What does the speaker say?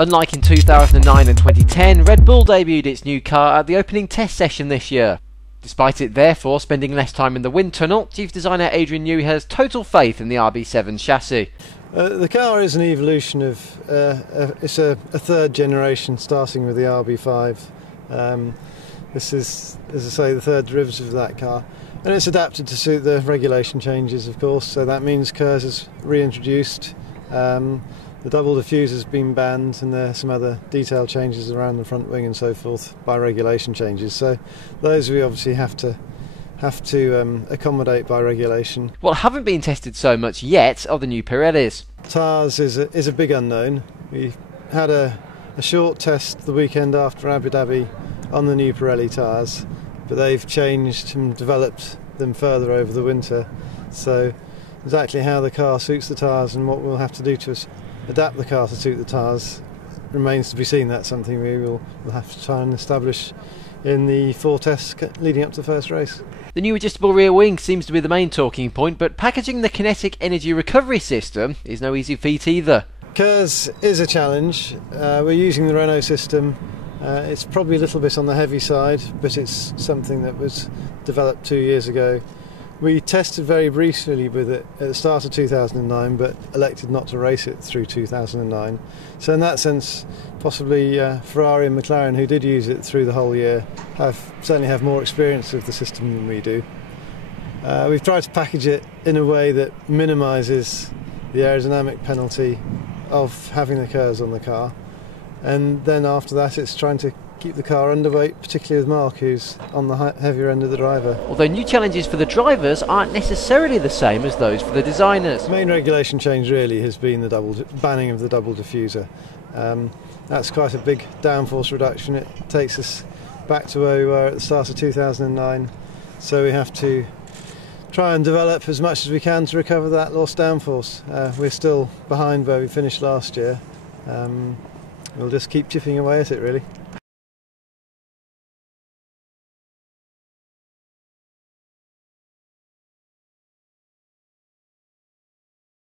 Unlike in 2009 and 2010, Red Bull debuted its new car at the opening test session this year. Despite it therefore spending less time in the wind tunnel, chief designer Adrian Newey has total faith in the RB7 chassis. The car is an evolution of, it's a third generation starting with the RB5. This is, as I say, the third derivative of that car. And it's adapted to suit the regulation changes, of course, so that means KERS is reintroduced. The double diffuser has been banned, and there are some other detail changes around the front wing and so forth by regulation changes. So those we obviously have to accommodate by regulation. What haven't been tested so much yet are the new Pirellis. Tyres is a big unknown. We had a short test the weekend after Abu Dhabi on the new Pirelli tyres, but they've changed and developed them further over the winter. So exactly how the car suits the tyres and what we'll have to do to adapt the car to suit the tyres remains to be seen. That's something we'll have to try and establish in the 4 tests leading up to the first race. The new adjustable rear wing seems to be the main talking point, but packaging the kinetic energy recovery system is no easy feat either. KERS is a challenge. We're using the Renault system. It's probably a little bit on the heavy side, but it's something that was developed 2 years ago. We tested very briefly with it at the start of 2009, but elected not to race it through 2009. So in that sense, possibly Ferrari and McLaren, who did use it through the whole year, certainly have more experience of the system than we do. We've tried to package it in a way that minimises the aerodynamic penalty of having the KERS on the car. And then after that, it's trying to keep the car underweight, particularly with Mark, who's on the heavier end of the driver. Although new challenges for the drivers aren't necessarily the same as those for the designers. The main regulation change really has been the banning of the double diffuser. That's quite a big downforce reduction. It takes us back to where we were at the start of 2009, so we have to try and develop as much as we can to recover that lost downforce. We're still behind where we finished last year. We'll just keep chipping away at it really.